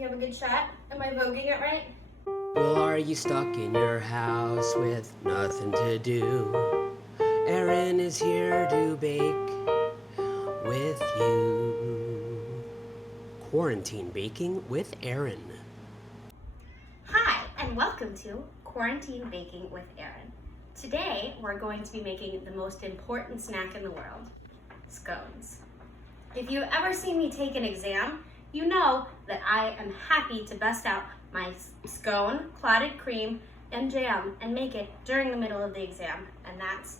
you have a good shot? Am I voguing it right? Well, are you stuck in your house with nothing to do? Erin is here to bake with you. Quarantine Baking with Erin. Hi, and welcome to Quarantine Baking with Erin. Today, we're going to be making the most important snack in the world, scones. If you've ever seen me take an exam, you know that I am happy to bust out my scone, clotted cream, and jam and make it during the middle of the exam. And that's,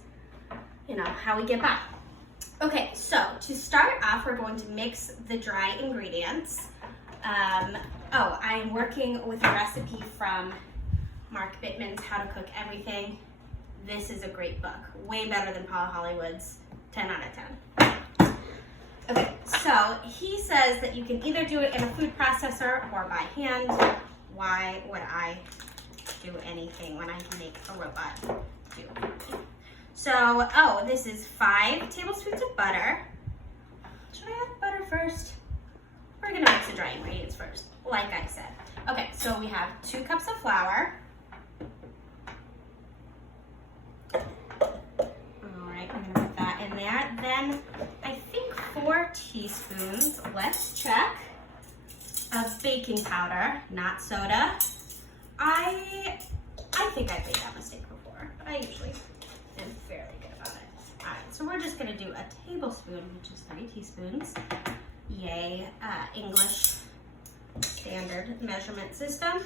how we get by. Okay, so to start off, we're going to mix the dry ingredients. I am working with a recipe from Mark Bittman's How to Cook Everything. This is a great book, way better than Paula Hollywood's 10 out of 10. Okay, so he says that you can either do it in a food processor or by hand. Why would I do anything when I can make a robot do it? So, this is 5 tablespoons of butter. Should I add butter first? We're gonna mix the dry ingredients first, like I said. Okay, so we have 2 cups of flour. All right, I'm gonna put that in there. Then I think 4 teaspoons, let's check, of baking powder, not soda. I think I've made that mistake before, but I usually am fairly good about it. All right, so we're just gonna do a tablespoon, which is 3 teaspoons. Yay, English standard measurement system.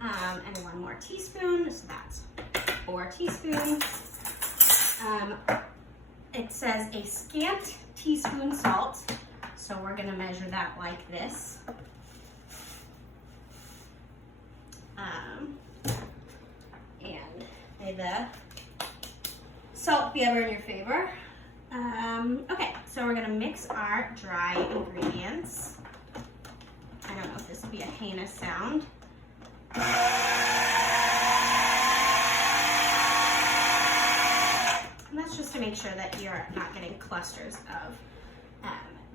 And 1 more teaspoon, so that's 4 teaspoons. It says a scant teaspoon salt, so we're gonna measure that like this. And may the salt be ever in your favor. Okay, so we're gonna mix our dry ingredients. I don't know if this will be a heinous sound. And that's just to make sure that you're not getting clusters of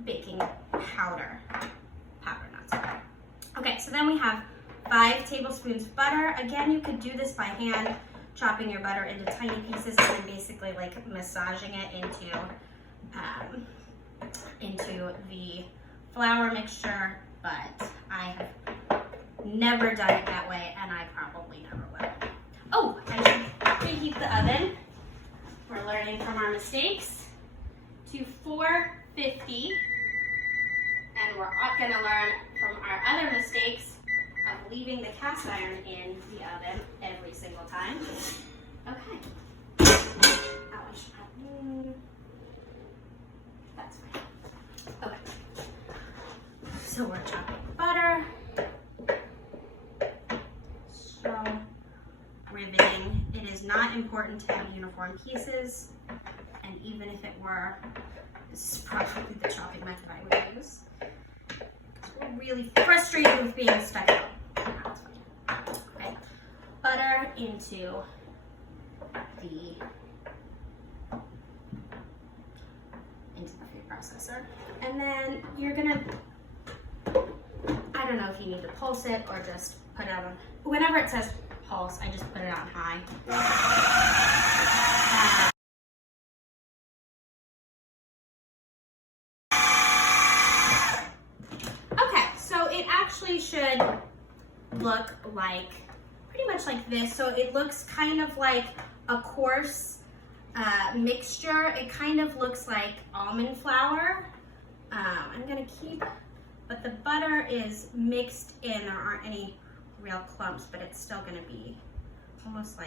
baking powder, not soda. Okay, so then we have 5 tablespoons of butter. Again, you could do this by hand, chopping your butter into tiny pieces and then basically like massaging it into the flour mixture, but I have never done it that way and I probably never will. Oh, I should preheat the oven. We're learning from our mistakes to 450, and we're gonna learn from our other mistakes of leaving the cast iron in the oven every single time. Okay. That's fine. Okay. So we're chopping butter. So riveting. It is not important to have uniform pieces, and even if it were, this is probably the chopping method I would use. We're really frustrated with being stuck out. Okay, butter into the food processor, and then you're gonna, I don't know if you need to pulse it or just put it on. Whenever it says pulse, I just put it on high. Okay, so it actually should look like, pretty much like this. So it looks kind of like a coarse mixture. It kind of looks like almond flour. I'm gonna but the butter is mixed in. There aren't any real clumps, but it's still gonna be almost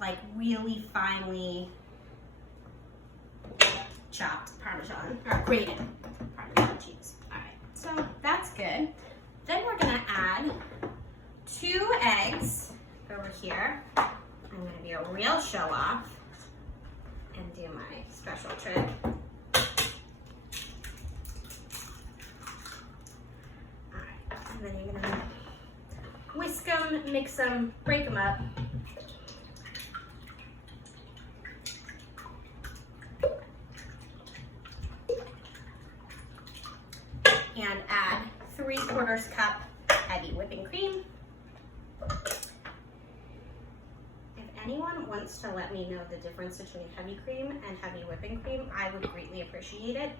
like really finely chopped Parmesan, or grated Parmesan cheese. All right, so that's good. Then we're gonna add 2 eggs over here. I'm gonna be a real show off and do my special trick. All right, and then you're gonna whisk them, mix them, break them up. and add 3/4 cup heavy whipping cream. If anyone wants to let me know the difference between heavy cream and heavy whipping cream, I would greatly appreciate it.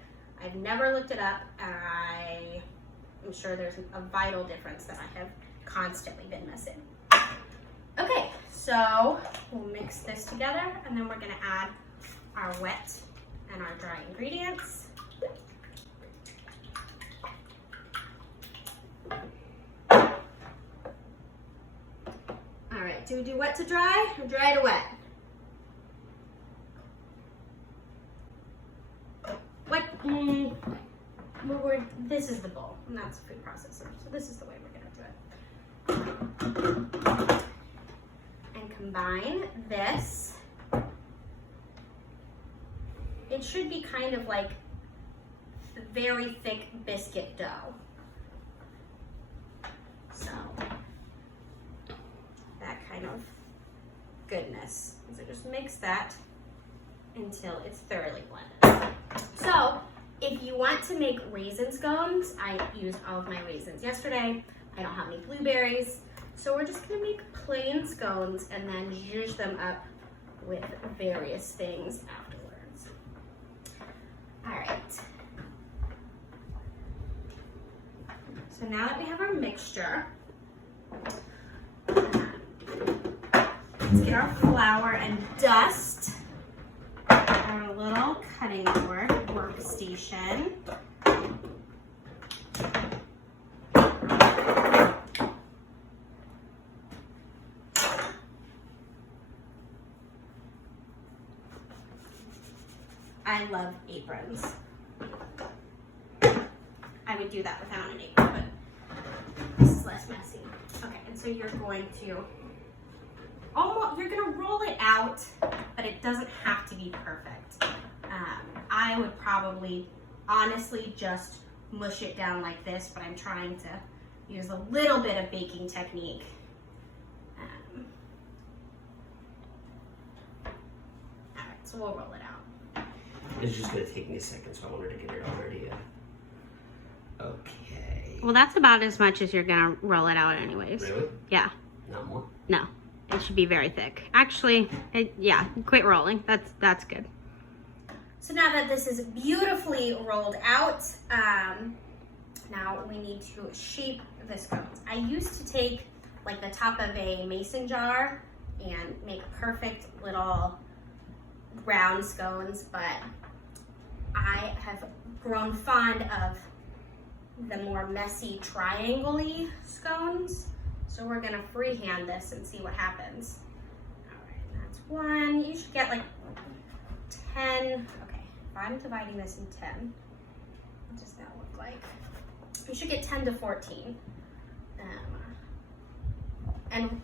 I've never looked it up, and I'm sure there's a vital difference that I have constantly been missing. Okay, so we'll mix this together, and then we're gonna add our wet and our dry ingredients. All right, do we do wet to dry or dry to wet? What? This is the bowl, and that's a food processor, so this is the way we're gonna do it. And combine this. It should be kind of like very thick biscuit dough. So that kind of goodness. So just mix that until it's thoroughly blended. So if you want to make raisin scones, I used all of my raisins yesterday. I don't have any blueberries. So we're just gonna make plain scones and then zhuzh them up with various things afterwards. All right. So now that we have our mixture, let's get our flour and dust our little cutting board workstation. I love aprons. I would do that without an apron, but this is less messy. Okay, and so you're going to you're gonna roll it out, but it doesn't have to be perfect. I would probably honestly just mush it down like this, but I'm trying to use a little bit of baking technique. All right, so we'll roll it out. It's just gonna take me a second, so I wanted to get it all ready. Okay. Well, that's about as much as you're gonna roll it out anyways. Really? Yeah. Not more? No, it should be very thick. Actually, yeah, quit rolling. That's good. So now that this is beautifully rolled out, now we need to shape the scones. I used to take like the top of a mason jar and make perfect little round scones, but I have grown fond of the more messy triangle-y scones. So we're gonna freehand this and see what happens. All right, that's one. You should get like 10. Okay, if I'm dividing this in 10, what does that look like? You should get 10 to 14. And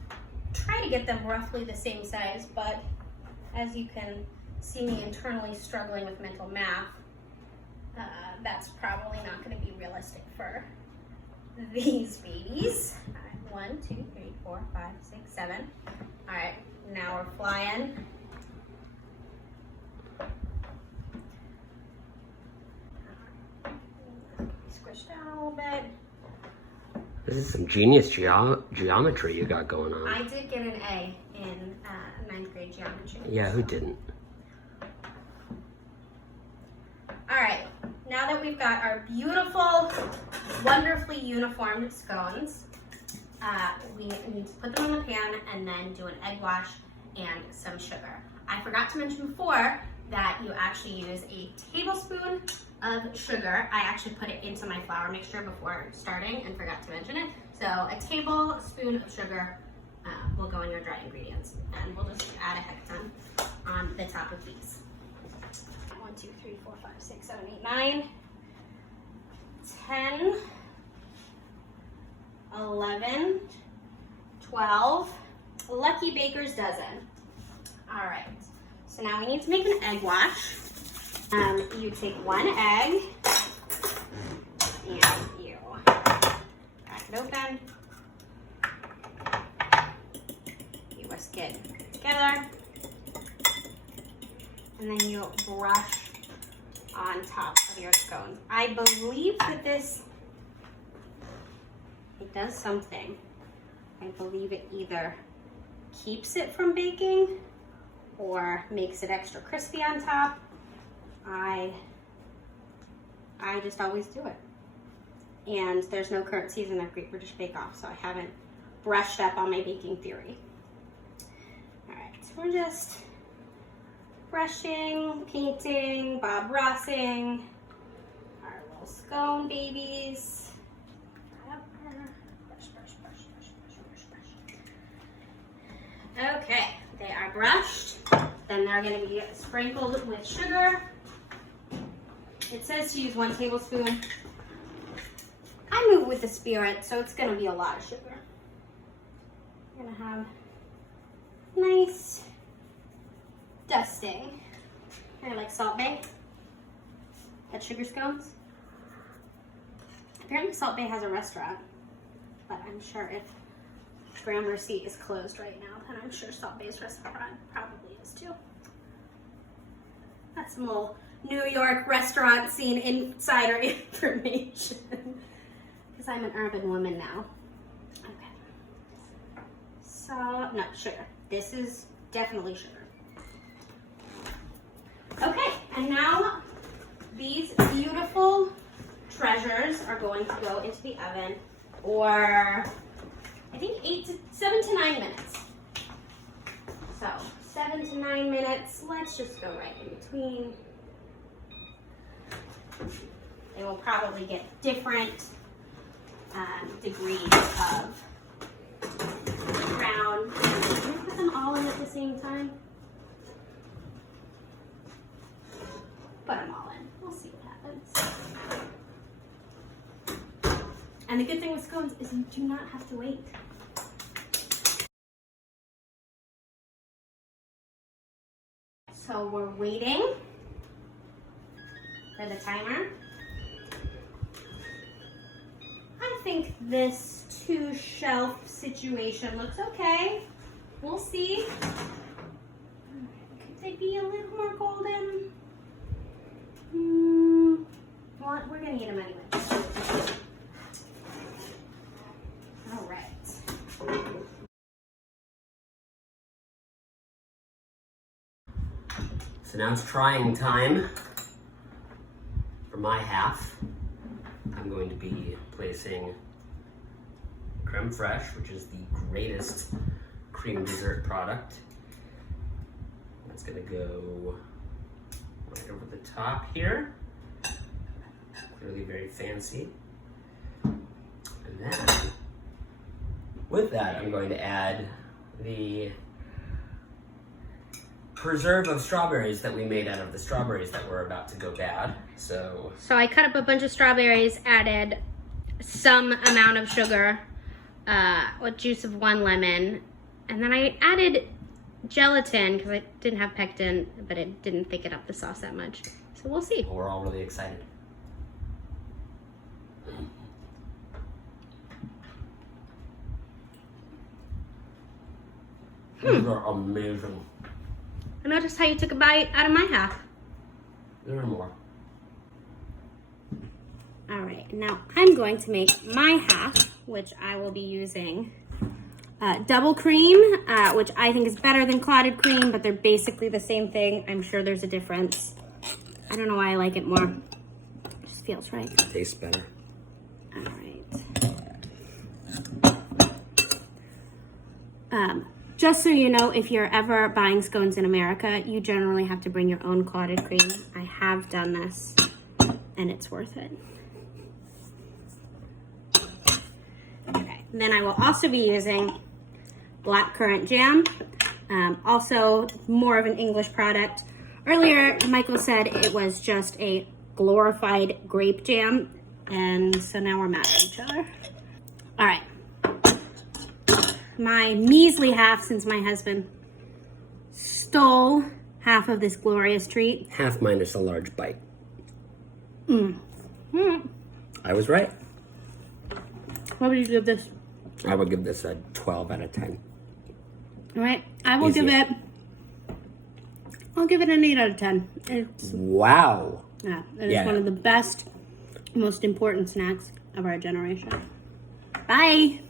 try to get them roughly the same size, but as you can see me internally struggling with mental math, that's probably not going to be realistic for these babies. All right, 1, 2, 3, 4, 5, 6, 7. All right, now we're flying. Squished down a little bit. This is some genius geometry you got going on. I did get an A in 9th grade geometry. Yeah, who didn't? All right, now that we've got our beautiful, wonderfully uniformed scones, we need to put them in the pan and then do an egg wash and some sugar. I forgot to mention before that you actually use a tablespoon of sugar. I actually put it into my flour mixture before starting and forgot to mention it. So a tablespoon of sugar will go in your dry ingredients, and we'll just add a hecton on the top of these. 1, 2, 3, 4, 5, 6, 7, 8, 9, 10, 11, 12, lucky baker's dozen. All right, so now we need to make an egg wash. You take 1 egg and you crack it open. You whisk it together. And then you brush on top of your scones. I believe that this it does something. I believe it either keeps it from baking or makes it extra crispy on top. I just always do it. And there's no current season of Great British Bake Off, so I haven't brushed up on my baking theory. All right, so we're just brushing, painting, Bob Rossing our little scone babies. Brush, brush, brush, brush, brush, brush, brush. Okay, they are brushed. Then they're going to be sprinkled with sugar. It says to use 1 tablespoon. I move with the spirit, so it's going to be a lot of sugar. We're going to have nice dusting. Kind of like Salt Bay. At Sugar Scones. Apparently Salt Bay has a restaurant, but I'm sure if Gramercy is closed right now, then I'm sure Salt Bay's restaurant probably is too. That's some little New York restaurant scene insider information. Because I'm an urban woman now. Okay. So, no, sugar. This is definitely sugar. Okay, and now these beautiful treasures are going to go into the oven for, I think, 7 to 9 minutes. So, 7 to 9 minutes. Let's just go right in between. They will probably get different degrees of brown. Can we put them all in at the same time? Put them all in. We'll see what happens. And the good thing with scones is you do not have to wait. So we're waiting for the timer. I think this 2-shelf situation looks okay. We'll see. Could they be a little more golden? Well, we're gonna eat them anyway. All right. So now it's trying time for my half. I'm going to be placing creme fraiche, which is the greatest cream dessert product. That's gonna go right over the top here. Clearly very fancy. And then, with that, I'm going to add the preserve of strawberries that we made out of the strawberries that were about to go bad. So I cut up a bunch of strawberries, added some amount of sugar, with juice of 1 lemon, and then I added gelatin because I didn't have pectin, but it didn't thicken up the sauce that much. So we'll see. we're all really excited. These are amazing. I noticed how you took a bite out of my half. There are more. All right, now I'm going to make my half, which I will be using double cream, which I think is better than clotted cream, but they're basically the same thing. I'm sure there's a difference. I don't know why I like it more. It just feels right. Tastes better. All right. Just so you know, if you're ever buying scones in America, you generally have to bring your own clotted cream. I have done this, and it's worth it. Okay, and then I will also be using blackcurrant jam, also more of an English product. Earlier, Michael said it was just a glorified grape jam, and so now we're mad at each other. All right. My measly half, since my husband stole half of this glorious treat. Half minus a large bite. Mm. I was right. What would you give this? I would give this a 12 out of 10. All right, I'll give it an 8 out of 10. Wow. Yeah, it is one of the best, most important snacks of our generation. Bye.